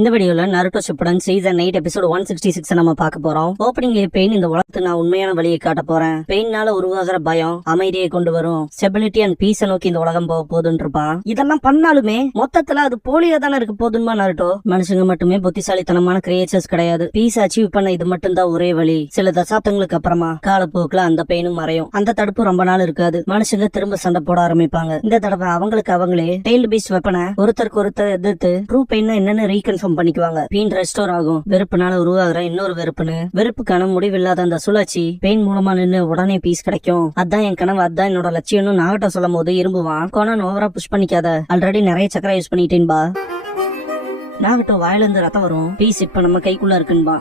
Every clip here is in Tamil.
இந்த வீடியோல நருட்டோ ஷிப்புடன் சீசன் 8 எபிசோட் 166 நம்ம பார்க்க போறோம். ஓப்பனிங்ல பெயின் இந்த உலகத்துக்கு நான் உண்மையான வழியை காட்ட போறேன். பெயின்னால உருவாகிற பயம் அமைதியை கொண்டு வரும். ஸ்டெபிலிட்டி அண்ட் பீஸை நோக்கி இந்த உலகம் போக போகுதுன்னு இருப்பான். இதெல்லாம் பண்ணாலுமே மொத்தத்துல அது போலியா தானே இருக்க போதுமா நருட்டோ? மனுஷங்க மட்டுமே புத்திசாலித்தனமான கிரியேச்சர்ஸ் கிடையாது. பீஸ் அச்சீவ் பண்ண இது மட்டும் தான் ஒரே வழி. சில தசாப்தங்களுக்கு அப்புறமா காலப்போக்குல அந்த பெயினும் மறையும். அந்த தடுப்பு ரொம்ப நாள் இருக்காது. மனுஷங்க திரும்ப சண்டை போட ஆரம்பிப்பாங்க. இந்த தடவை அவங்களுக்கு அவங்களே டெய்ல் பீஸ் வெப்பனை ஒருத்தருக்கு ஒருத்தர் எதிர்த்து ட்ரூ பெயின் என்னன்னு ரீகன்ஃபார்ம் பண்ணிக்குவாங்க. பெயின் ரெஸ்டோர் ஆகும். வெறுப்புனால உருவாகிற இன்னொரு வெறுப்புக்கான முடிவில்லாத அந்த சுழற்சி பெயின் மூலமா நின்று உடனே பீஸ் கிடைக்கும். அதான் என் கனவு, அதான் என்னோட லட்சியம்னு நாகட்டோ சொல்லும் போது இரும்புவான். கோனான் ஓவரா புஷ் பண்ணிக்காத, ஆல்ரெடி நிறைய சக்கரை யூஸ் பண்ணிட்டேன்பா. நாகட்டோ வாயில இருந்து ரத்தம் வரும். பீஸ் இப்ப நம்ம கைக்குள்ள இருக்குன்பா.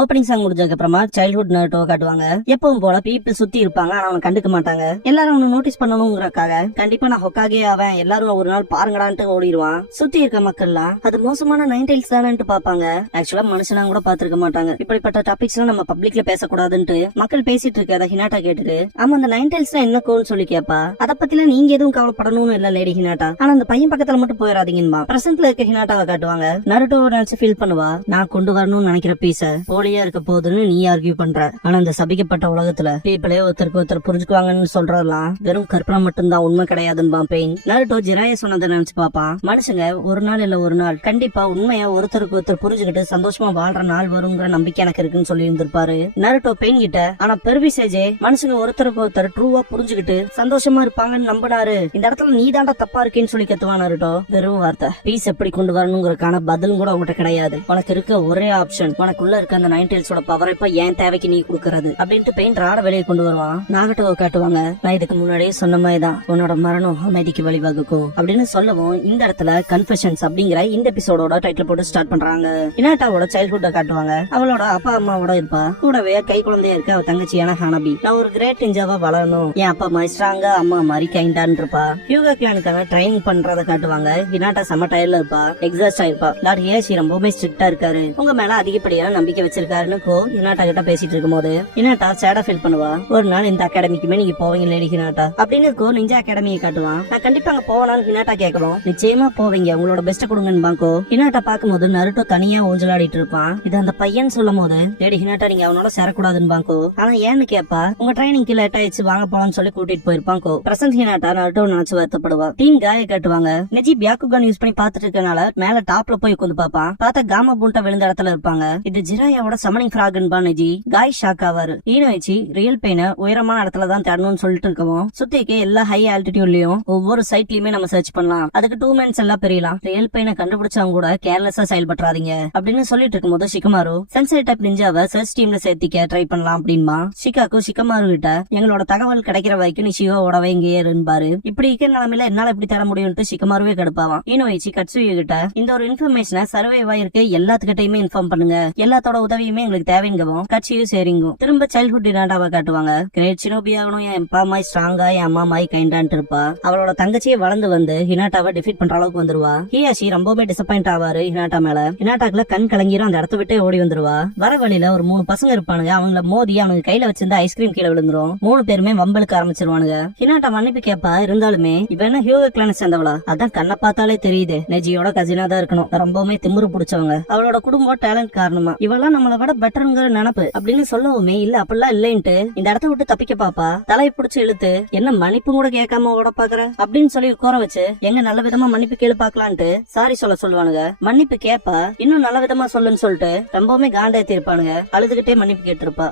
ஓப்பனிங் சாங் முடிஞ்சதுக்கு அப்புறமா சைல்ட்ஹுட் நருட்டோ காட்டுவாங்க. எப்பவும் போல பீப்புள் சுத்தி இருப்பாங்க, ஆனா அவன் கண்டுக்க மாட்டாங்க. எல்லாரும் அவனை நோட்டீஸ் பண்ணணுங்கிறக்காக கண்டிப்பா நான் ஹொக்காகே அவன் எல்லாரும் ஒரு நாள் பாருங்கடான்ட்டு ஓடிடுவான். சுத்தி இருக்க மக்கள்லாம் அது மோசமான 9 டைல்ஸ் தானேன்ட்டு பாப்பாங்க. ஆக்சுவலா மனுஷனா கூட பாத்துருக்க மாட்டாங்க. இப்படிப்பட்ட டாபிக்ஸ் எல்லாம் நம்ம பப்ளிக்ல பேசக்கூடாதுன்ட்டு மக்கள் பேசிட்டு இருக்க ஹினாட்டா கேட்டுட்டு ஆமா அந்த 9 டைல்ஸ் என்ன கோன்னு சொல்லி கேப்பா. அதை பத்தில நீங்க எதுவும் கவலைப்படணும்னு இல்ல லேடி ஹினாட்டா, ஆனா அந்த பையன் பக்கத்துல மட்டும் போயிடாதீங்கன்னு பிரசன்ட்ல இருக்க ஹினாட்டாவை காட்டுவாங்க. நருட்டோ நினைச்சு ஃபீல் பண்ணுவா, நான் கொண்டு வரணும்னு நினைக்கிற பீஸ இருக்க போதுன்னு நீ ஆர்கியூ பண்ற. ஆனா இந்த சபிக்கப்பட்ட உலகத்துல பீப்பிளே ஒருத்தருக்கு ஒருத்தர் புரிஞ்சுக்குவாங்கன்னு சொல்றதெல்லாம் வெறும் கற்பனை மட்டும்தான், உண்மை கிடையாதுன்னு பெயின். நருட்டோ ஜிராய சொன்னதை நினைச்சு பாப்பான். மனுஷங்க ஒரு நாள் இல்ல ஒரு நாள் கண்டிப்பா உண்மையா ஒருத்தருக்கு ஒருத்தர் புரிஞ்சுக்கிட்டு சந்தோஷமா வாழ்ற நாள் வருங்கிற நம்பிக்கை எனக்கு இருக்குன்னு சொல்லி இருந்திருப்பாரு நருட்டோ பெயின் கிட்ட. ஆனா பெர்விசேஜே மனுஷங்க ஒருத்தருக்கு ஒருத்தர் ட்ரூவா புரிஞ்சுக்கிட்டு சந்தோஷமா இருப்பாங்கன்னு நம்பினாரு. இந்த இடத்துல நீ தாண்டா தப்பா இருக்கேன்னு சொல்லி கத்துவான் நருட்டோ. வெறும் வார்த்தை. பீஸ் எப்படி கொண்டு வரணுங்கிறதுக்கான பதிலும் கூட உங்ககிட்ட கிடையாது. உனக்கு இருக்க ஒரே ஆப்ஷன் உனக்குள்ள இருக்க அந்த 9 டைல்ஸோட பவர் இப்ப ஏன் தேவைக்கு நீ குடுக்கறது அப்படின்ட்டு பெயின் ராட வெளியே கொண்டு வருவான். நாகட்டோவை காட்டுவாங்க. நான் இதுக்கு முன்னாடியே சொன்ன மாதிரிதான் உன்னோட மரணம் அமைதிக்கு வழிவகுக்கும் அப்படின்னு சொல்லவும் இந்த இடத்துல கன்ஃபெஷன்ஸ் அப்படிங்கிற இந்த எபிசோடோட டைட்டில் போட்டு ஸ்டார்ட் பண்றாங்க. ஹினாட்டாவோட சைல்ட்ஹுட்ட காட்டுவாங்க. அவளோட அப்பா அம்மாவோட இருப்பா. கூடவே கை குழந்தையா இருக்க அவ தங்கச்சியான ஹானபி. நான் ஒரு கிரேட் நிஞ்சாவா வளரணும், என் அப்பா மாதிரி ஸ்ட்ராங்கா அம்மா மாதிரி கைண்டான் இருப்பா. யோகா கிளானுக்கான ட்ரைனிங் பண்றத காட்டுவாங்க. ஹினாட்டா செம்ம டயர்ல இருப்பா, எக்ஸாஸ்ட் ஆயிருப்பா. லார்ட் ஏஷி ரொம்பவுமே ஸ்ட்ரிக்டா இருக்காரு, உங்க மேல அதிகப்படியான நம்பிக்கை வச்சிருக்காருன்னு ஹினாட்டா கிட்ட பேசிட்டு இருக்கும் போது ஹினாட்டா சேடா ஃபீல் பண்ணுவா. ஒரு நாள் இந்த அகாடமிக்குமே நீங்க போவீங்க லேடி ஹினாட்டா அப்படின்னு நிஞ்சா அகாடமியை காட்டுவான். நான் கண்டிப்பா அங்க போவானு ஹினாட்டா கேட்கணும். நிச்சயமா போவீங்க, உங்களோட பெஸ்ட் கொடுங்கன்னு பாக்கோ. ஹினாட்டா பாக்கும்போது நருட்டோ தனியா ஊஞ்சலாடிட்டு இருப்பான். இது அந்த பையன் சொல்லும் போது லேடி ஹினாட்டா நீங்க அவனோட சேரக்கூடாதுன்னு பாக்கோ. ஆனா ஏன்னு கேப்பா. உங்க ட்ரைனிங்க்கு லேட் ஆயிடுச்சு, வாங்க போலான்னு சொல்லி கூட்டிட்டு போயிருப்பாங்கோ. பிரசன்ட் ஹினாட்டா நருட்டோ நினைச்சு வருத்தப்படுவா. டீன் காய காட்டுவாங்க. நெஜி பியாக்குகான் யூஸ் பண்ணி பாத்துட்டு இருக்கனால மேல டாப்ல போய் உட்காந்து பாப்பான். பார்த்தா காமா பூண்டா விழுந்த இடத்துல இருப்பாங்க. இது ஜிராயாவோட சமனிங் ஃப்ராக்னு நெஜி காய் ஷாக் ஆவாரு. ஈனோச்சி ரியல் பெயினை உயரமான இடத்துல தான் தேடணும்னு சொல்லிட்டு இருக்கவும் சுத்திக்கு எல்லா ஹை ஆல்டிடியூட்லயும் ஒவ்வொரு சைட்லயுமே நம்ம சர்ச் பண்ணலாம். அதுக்கு 2 மினிட்ஸ் எல்லாம் பெரியலாம். ரியல் பெயினை கண்டுபிடிச்சவங்க கூட கேர்லெஸ்ஸா செயல்பட்டுறாதீங்க அப்படின்னு சொல்லிட்டு இருக்கும்போது ஷிகமாரு சென்சரி டைப் நிஞ்சாவை சர்ச் டீம்ல சேர்த்திக்க ட்ரை பண்ணலாம் அப்படின்மா. ஷிகாக்கு ஷிகமாரு கிட்ட எங்களோட தகவல் கிடைக்கிற வரைக்கும் நீ ஷிவாவோடவே இங்கேயே இருப்பாரு. இப்படி இருக்கிற நிலைமையில என்னால எப்படி தர முடியும்னு ஷிகமாருவே கடுப்பாவான். ஈனோச்சி கட்சுயு கிட்ட இந்த ஒரு இன்ஃபர்மேஷனை சர்வைவ் ஆயிருக்கு எல்லாத்துக்கிட்டையுமே இன்ஃபார்ம் பண்ணுங்க, எல்லாத்தோட உதவியுமே எங்களுக்கு தேவைங்கவும் கட்சியும் சேரிங்கும். திரும்ப சைல்ட்ஹுட் ஹினாட்டாவை காட்டுவாங்க. கிரேட் ஷினோபி ஆகணும், என் அப்பா மாய் ஸ்ட்ராங்கா என் அம்மா மாய் கைண்டான்ட்டு இருப்பா. அவளோட தங்கச்சியை வளர்ந்து வந்து ஹினாட்டாவை டிஃபீட் பண்ற அளவுக்கு வந்துருவா. ஹியாஷி ரொம்பவே டிசப்பாயிண்ட் ஆவாரு ஹினாட்டா மேல. ஹினாட்டாக்குல கண் கலங்கிரும், அந்த இடத்த விட்டே ஓடி வந்துருவா. வர வழியில ஒரு 3 பசங்க இருப்பானுங்க. அவங்கள மோதி அவனுக்கு கையில வச்சிருந்த ஐஸ்கிரீம் கீழே விழுந்துரும். 3 பேருமே வம்பலுக்கு ஆரம்பிச்சிருவானுங்க. ஹினாட்டா மன்னிப்பு கேப்பா. இருந்தாலுமே இவ என்ன ஹியூகோ கிளானை சேர்ந்தவளா? அதான் கண்ணை பார்த்தாலே தெரியுது நெஜியோட கசினா தான் இருக்கணும். ரொம்பவுமே திமிரு பிடிச்சவங்க. அவளோட குடும்பம் டேலண்ட் காரணமா இவெல்லாம் நம்மளை விட பெட்டருங்கிற நினப்பு அப்படின்னு சொல்லவுமே இல்ல அப்படிலாம் இல்லைன்ட்டு இந்த இடத்த விட்டு தப்பிக்க பாப்பா. தலையை பிடிச்சு இழுத்து என்ன மன்னிப்பு கூட கேட்காம ஓட பாக்குற அப்படின்னு சொல்லி உட்கார வச்சு எங்க நல்ல விதமா மன்னிப்பு கேளு பாக்கலான்ட்டு சாரி சொல்ல சொல்லுவானுங்க. மன்னிப்பு கேப்பா. இன்னும் நல்ல விதமா சொல்லுன்னு சொல்லிட்டு ரொம்பவுமே காண்டேத்தி இருப்பானுங்க. அழுதுகிட்டே மன்னிப்பு கேட்டிருப்பா.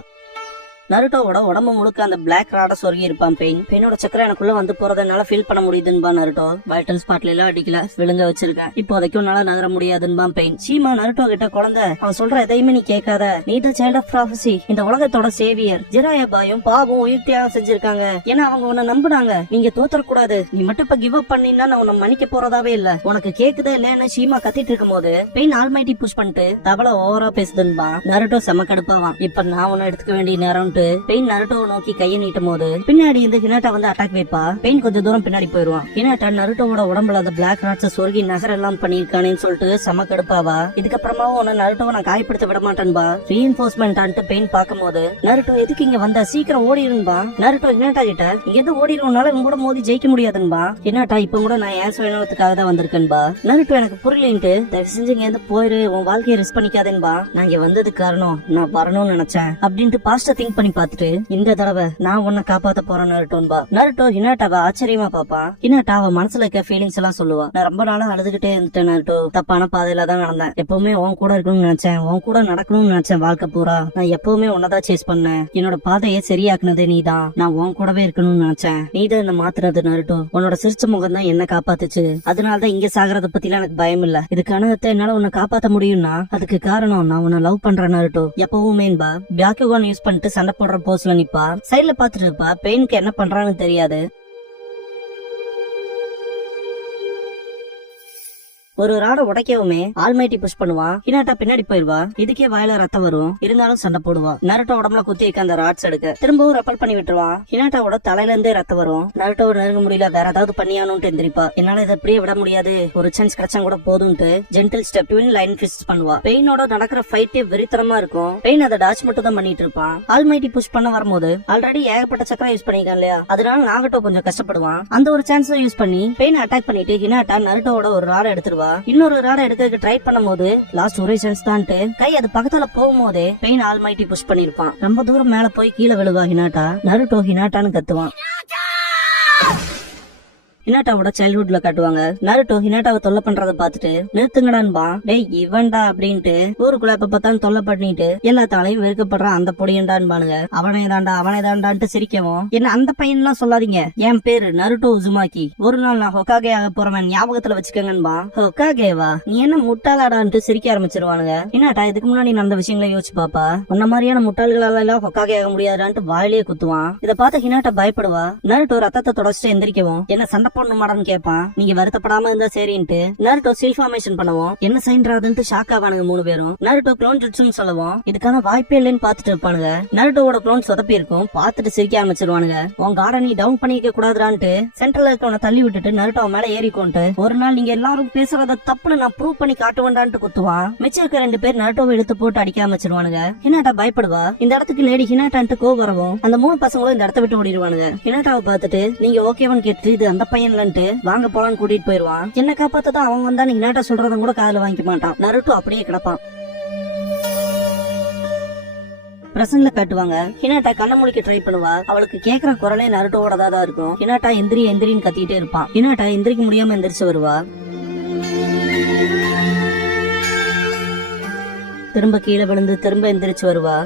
நருட்டோவோட உடம்பு முழுக்க அந்த பிளாக் ராட சொருகி இருப்பான் பெயினோட சக்கரம் எனக்குள்ள வந்து போறதுனால ஃபீல் பண்ண முடியுதுன்பா நருட்டோ. வைட்டல் ஸ்பாட்ல எல்லாம் அடிக்கல, விழுங்க வச்சிருக்கேன், இப்போதைக்கு உன்னால நகர முடியாதுன்பா பெயின். சீமா நருட்டோ கிட்ட குழந்தை, அவன் சொல்ற எதையுமே நீ கேட்காத, நீ தான் சைல்ட் ஆஃப் ப்ராஃபசி, இந்த உலகத்தோட சேவியர். ஜிராயாபாயும் பாவும் உயிர் தியாகம் செஞ்சிருக்காங்க, ஏன்னா அவங்க உன்னை நம்புனாங்க. நீங்க தோத்தரக்கூடாது, நீ மட்டும் இப்ப கிவ் அப் பண்ணினா நான் உன்னை மன்னிக்க போறதாவே இல்ல. உனக்கு கேக்குதா இல்லன்னு சீமா கத்திட்டு இருக்கும் போது பெயின் ஆல்மைட்டி புஷ் பண்ணிட்டு தவளை ஓவரா பேசுதுன்பா. நருட்டோ செம கடுப்பாவான். இப்ப நான் உன்னை எடுத்துக்க வேண்டிய நேரம்ட்டு பெயின் நருட்டோவை நோக்கி கையை நீட்டும் போது பின்னாடி இருந்து ஹினாட்டா வந்து அட்டாக் வைப்பா. பெயின் கொஞ்சம் தூரம் பின்னாடி போயிருவான். ஹினாட்டா நருட்டோவோட உடம்புல அந்த பிளாக் ராட்ஸ சொருகி நகர எல்லாம் பண்ணிருக்கானேன்னு சொல்லிட்டு செம கடுப்பாவா. இதுக்கப்புறமா உன்னை நருட்டோவை நான் காயப்படுத்த விட மாட்டேன்பா. ரீஇன்ஃபோர்ஸ்மெண்ட் ஆன்ட்டு பெயின் பாக்கும்போது நருட்டோ எதுக்கு இங்க வந்தா, சீக்கிரம் ஓடிடுன்பா. நருட்டோ ஹினாட்டா கிட்ட இங்க எது ஓடிடுவனால இவங்க கூட மோதி ஜெயிக்க முடியாதுன்பா. ஹினாட்டா இப்ப கூட நான் ஏன் சுயநலத்துக்காக தான் வந்திருக்கேன்பா. நருட்டோ எனக்கு புரியலன்ட்டு தயவு செஞ்சு இங்க இருந்து போயிரு, உன் வாழ்க்கையை ரிஸ்க் பண்ணிக்காதேன்பா. நான் இங்க வந்ததுக்கு காரணம் நான் வரணும்னு நினைச்சேன் அப்படின்ட்டு பாஸ்ட திங்க் பண்ணி பார்த்துட்டு இந்த தடவை நான் உன்னை காப்பாத்த போறேன் நருட்டோன்பா. நருட்டோ ஹினாட்டாவை ஆச்சரியமா பாப்பா. ஹினாட்டா அவ மனசுல இருக்க ஃபீலிங்ஸ் எல்லாம் சொல்லுவா. நான் ரொம்ப நாளா அழுதுகிட்டே இருந்துட்டேன் நருட்டோ, தப்பான பாதையில தான் நடந்தேன். எப்பவுமே உன் கூட இருக்கணும்னு நினைச்சேன், உன் கூட நடக்கணும்னு நினைச்சேன். வாழ்க்கை பூரா நான் எப்பவுமே உன்னதான் சேஸ் பண்ணேன். என்னோட பாதையை சரியாக்குனதே நீதான். நான் உன் கூடவே இருக்கணும்னு நினைச்சேன், நீதான் என்ன மாத்துறது நருட்டோ. உன்னோட சிரிச்ச முகம் தான் என்ன காப்பாத்துச்சு. அதனாலதான் இங்க சாகிறத பத்திலாம் எனக்கு பயம் இல்ல. இதுக்கான என்னால உன்னை காப்பாத்த முடியும்னா அதுக்கு காரணம் நான் உன்னை லவ் பண்றேன் நருட்டோ. எப்பவுமேன்பா பியாக்குகான் யூஸ் பண்ணிட்டு சண்டை போடுற போஸ்ல நிப்பா. சைட்ல பாத்துட்டு இருப்பா. பெயினுக்கு என்ன பண்றான்னு தெரியாது. ஒரு ராட உடைக்கவுமே ஆல்மைட்டி புஷ் பண்ணுவான். ஹினாட்டா பின்னாடி போயிருவா. இதுக்கே வாயில ரத்தம் வரும், இருந்தாலும் சண்டை போடுவா. நருட்டோ உடம்புல குத்தி வைக்க அந்த ராட்ஸ் எடுக்க திரும்பவும் ரெப்பல் பண்ணி விட்டுருவான். ஹினாட்டாவோட தலையில இருந்தே ரத்தம் வரும். நருட்டோ நெருங்க முடியல, வேற ஏதாவது பண்ணியானும் எந்திரிப்பா. என்னால இதை அப்படியே விட முடியாது, ஒரு சான்ஸ் கிடைச்சா கூட போதும்ட்டு gentle step twin line fist பண்ணுவா. பெயினோட நடக்கிற ஃபைட்டே வெறித்தனமா இருக்கும். பெயின் அதை டாச் மட்டும் தான் பண்ணிட்டு இருப்பான். ஆல்மைட்டி புஷ் பண்ண வரும்போது ஆல்ரெடி ஏகப்பட்ட சக்கரம் யூஸ் பண்ணிருக்கான் இல்லையா, அதனால நாகட்டோ கொஞ்சம் கஷ்டப்படுவான். அந்த ஒரு சான்ஸ் யூஸ் பண்ணி பெயின் அட்டாக் பண்ணிட்டு ஹினாட்டா நருட்டோவோட ஒரு ராட எடுத்துருவா. இன்னொரு ராட எடுக்க ட்ரை பண்ணும் போது லாஸ்ட் ஒரே சான்ஸ் தான்ட்டு கை அது பக்கத்துல போகும்போதே பெயின் ஆல்மைட்டி புஷ் பண்ணிருப்பான். ரொம்ப தூரம் மேல போய் கீழே விழுவா ஹினாட்டா. நருட்டோ ஹினாட்டான்னு கத்துவான். ஹினாட்டாவோட சைல்ட்ஹுட்ல காட்டுவாங்க. நருட்டோ ஹினாட்டாவை தொல்லை பண்றத பாத்துட்டு நிறுத்துங்கடான்பா. டேய் இவன்டா அப்படின்ட்டு ஊருக்குள்ள எப்ப பார்த்தாலும் தொல்லை பண்ணிட்டு எல்லாத்தாலையும் வெறுக்கப்படுற அந்த பொடியண்டான்பானுங்க. அவனே தாண்டான்ட்டு சிரிக்கவும், என்ன அந்த பையன் எல்லாம் சொல்லாதீங்க, என் பேரு நருட்டோ உசுமாக்கி. ஒரு நாள் நான் ஹொக்காகே ஆக போறவன், ஞாபகத்துல வச்சுக்கங்கன்பா. ஹொக்காகேவா, நீ என்ன முட்டாளாடான்ட்டு சிரிக்க ஆரம்பிச்சிருவானுங்க. ஹினாட்டா இதுக்கு முன்னாடி நடந்த விஷயங்களை யோசிச்சு பாப்பா. உன்ன மாதிரியான முட்டாள்களால எல்லாம் ஹொக்காகே ஆக முடியாதான்ட்டு வாயிலேயே குத்துவான். இதை பார்த்து ஹினாட்டா பயப்படுவா. நருட்டோ ரத்தத்தை தொடச்சிட்டு எந்திரிக்கவும், என்ன சண்டை போடணுமாடான்னு கேட்பான். நீங்க வருத்தப்படாம இருந்தா சரின்ட்டு நருட்டோ சீல் ஃபார்மேஷன் பண்ணுவோம். என்ன சைன்றாதுன்ட்டு ஷாக் ஆவானுங்க மூணு பேரும். நருட்டோ க்ளோன் ஜுட்சுன்னு சொல்லுவோம். இதுக்கான வாய்ப்பே இல்லைன்னு பாத்துட்டு இருப்பானுங்க. நருட்டோவோட க்ளோன் சொதப்பி இருக்கும், பாத்துட்டு சிரிக்க ஆரம்பிச்சிருவானுங்க. உன் கார்டை நீ டவுன் பண்ணிக்க கூடாதுரான்ட்டு சென்ட்ரல் இருக்கவனை தள்ளி விட்டுட்டு நருட்டோ மேல ஏறிக்கொண்டு, ஒரு நாள் நீங்க எல்லாரும் பேசுறத தப்புன்னு நான் ப்ரூவ் பண்ணி காட்டுவேன்டான்ட்டு குத்துவான். மிச்சம் இருக்க ரெண்டு பேர் நருட்டோவை இழுத்து போட்டு அடிக்க ஆரம்பிச்சிருவானுங்க. ஹினாட்டா பயப்படுவா. இந்த இடத்துக்கு லேடி ஹினாட்டான்ட்டு கோவம் வரவும் அந்த மூணு பசங்களும் இந்த இடத்த விட்டு ஓடிடுவானுங்க. ஹினாட்டாவை பார்த்துட்டு நீங்க ஓகேவான்னு கேட்டு இது அந்த பையன் வாங்க போலான்னு கூட்டிட்டு போயிருவான். என்ன காப்பாத்ததான் அவன் வந்தா நீங்க ஹினாட்டா சொல்றதும் கூட காதுல வாங்கிக்க மாட்டான். நருட்டோ அப்படியே கிடப்பான். பிரசன்ட்ல காட்டுவாங்க. ஹினாட்டா கண்ண முழிக்க ட்ரை பண்ணுவா. அவளுக்கு கேக்குற குரலே நருட்டோவோடதா தான் இருக்கும். ஹினாட்டா எந்திரின்னு கத்திட்டே இருப்பான். ஹினாட்டா எந்திரிக்க முடியாம எந்திரிச்சு வருவா. திரும்ப கீழே விழுந்து திரும்ப எந்திரிச்சு வருவா.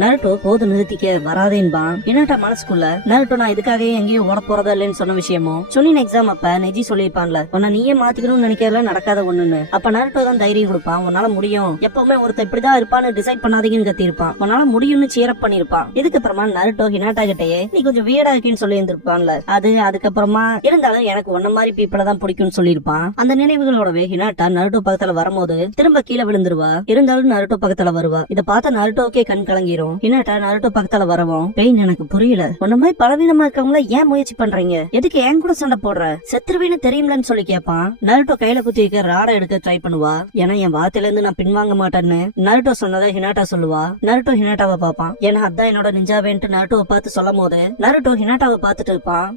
நருட்டோ போது நிறுத்திக்க வராதேன்பான். ஹினாட்டா மனசுக்குள்ள நருட்டோ நான் இதுக்காக எங்கேயும் ஓட போறதா இல்லைன்னு சொன்ன விஷயமும் சொன்னின் எக்ஸாம் அப்ப நெஜி சொல்லிருப்பான்ல, உன்னை நீயே மாத்திக்கணும்னு நினைக்கிறதுல நடக்காத ஒண்ணுன்னு. அப்ப நருட்டோ தான் தைரியம் கொடுப்பான். உன்னால முடியும், எப்பவுமே ஒருத்தர் இப்படிதான் இருப்பான்னு டிசைட் பண்ணாதீங்கன்னு கத்திருப்பான். உன்னால முடியும்னு சீரப் பண்ணிருப்பான். இதுக்கப்புறமா நருட்டோ ஹினாட்டா கிட்டயே நீ கொஞ்சம் வீடா இருக்குன்னு சொல்லி இருந்திருப்பான்ல, அதுக்கப்புறமா இருந்தாலும் எனக்கு ஒன்ன மாதிரி பீப்பிள தான் பிடிக்கும்னு சொல்லிருப்பான். அந்த நினைவுகளோடவே ஹினாட்டா நருட்டோ பக்கத்துல வரும்போது திரும்ப கீழே விழுந்துருவா. இருந்தாலும் நருட்டோ பக்கத்துல வருவா. இதை பார்த்த நருட்டோக்கே கண் கலங்கிரும். ஹினாட்டா நருட்டோ பக்கத்துல வரவும், பெயின் எனக்கு புரியல, உன்ன மாதிரி பலவீனமா இருக்கவங்கள ஏன் முயற்சி பண்றீங்க, எதுக்கு என் கூட சண்டை போடுற, செத்துருவேன்னு தெரியும்லன்னு சொல்லி கேட்பான். நருட்டோ கையில குத்தி வைக்க ராட எடுக்க ட்ரை பண்ணுவா. ஏன்னா என் வார்த்தையில இருந்து நான் பின்வாங்க மாட்டேன்னு நருட்டோ சொன்னதை ஹினாட்டா சொல்லுவா. நருட்டோ ஹினாட்டாவை பாப்பான். ஏன்னா அதான் என்னோட நிஞ்சாவேன்ட்டு நருட்டோவை பார்த்து சொல்லும் போது நருட்டோ ஹினாட்டாவை பார்த்துட்டு இருப்பான்.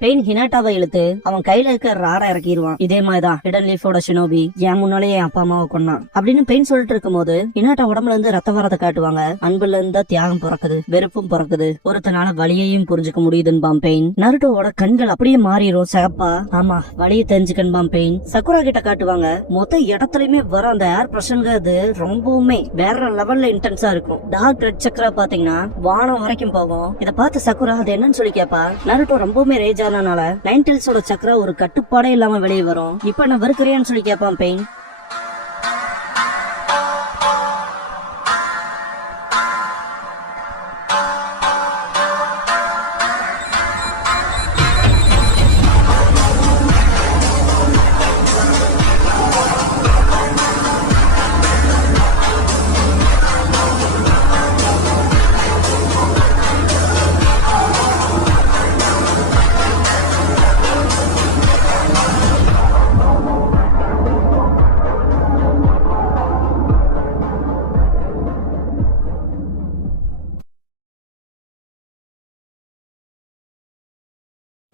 பெயின் ஹினாட்டாவை இழுத்து அவன் கையில இருக்க ராடா இறக்கிடுவான். இதே மாதிரிதான் ஹிடன் லீஃபோட ஷினோபி என் முன்னாலே என் அப்பா அம்மாவை கொன்னான் அப்படின்னு பெயின் சொல்லிட்டு இருக்கும் போது ஹினாட்டா உடம்புல இருந்து ரத்த வரத்தை காட்டுவாங்க. அன்புல இருந்தா தியாகம் பிறக்குது, வெறுப்பும் பிறக்குது, ஒருத்தனால வலியையும் புரிஞ்சுக்க முடியுதுன்பாம் பெயின். நருட்டோவோட கண்கள் அப்படியே மாறிடும் சிகப்பா. ஆமா, வலியை தெரிஞ்சுக்கன்பாம் பெயின். சக்குரா கிட்ட காட்டுவாங்க. மொத்த இடத்துலயுமே வர அந்த ஏர் பிரஷன்றது ரொம்பவுமே வேற லெவல்ல இன்டென்ஸா இருக்கும். டார்க் ரெட் சக்கரா பாத்தீங்கன்னா வானம் வரைக்கும் போகும். இத பார்த்து சக்குரா அது என்னன்னு சொல்லி கேப்பா. நருட்டோ ரொம்பவுமே ரேஜ் ஆனனால நைன்டெல்ஸோட சக்கரா ஒரு கட்டுப்பாடே இல்லாம வெளியே வரும். இப்ப நான் வெறுக்கிறியான்னு சொல்லி கேப்பான் பெயின்.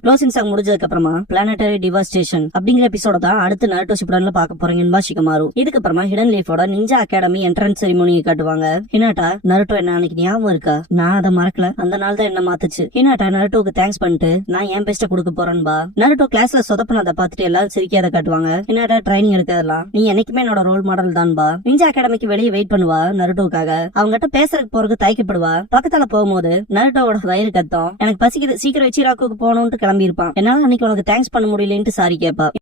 க்ளோசிங் சாங் முடிஞ்சதுக்கு அப்புறமா பிளானட்டரி டிவாஸ்டேஷன் அப்படிங்கிற எபிசோட தான் அடுத்து நருட்டோ ஷிப்புடன்ல பார்க்க போறீங்கன்னு ஷிகமாரு. இதுக்கு அப்புறமா ஹிடன் லீஃபோட நிஞ்சா அகாடமி என்ட்ரன்ஸ் செரிமோனியை காட்டுவாங்க. ஹினாட்டா, நருட்டோ என்ன அன்னைக்கு ஞாபகம் இருக்கா? நான் அதை மறக்கல, அந்த நாள் தான் என்ன மாத்துச்சு. ஹினாட்டா நருட்டோக்கு தேங்க்ஸ் பண்ணிட்டு நான் என் பெஸ்ட கொடுக்க போறேன்பா. நருட்டோ கிளாஸ்ல சொதப்பினதை பார்த்துட்டு எல்லாரும் சிரிக்காத காட்டுவாங்க. ஹினாட்டா ட்ரைனிங் எடுக்கிறதெல்லாம் நீ என்னைக்குமே என்னோட ரோல் மாடல் தான்பா. நிஞ்சா அகாடமிக்கு வெளியே வெயிட் பண்ணுவா நருட்டோக்காக. அவங்ககிட்ட பேசுறதுக்கு போறதுக்கு தயக்கப்படுவா. பக்கத்தால போகும்போது நருட்டோவோட வயிறு கத்தம். எனக்கு பசிக்குது, சீக்கிரம் இச்சிராக்குக்கு போகணும்னு கிளம்பி இருப்பான். என்னால அன்னைக்கு உனக்கு தேங்க்ஸ் பண்ண முடியலன்ட்டு சாரி கேப்பா.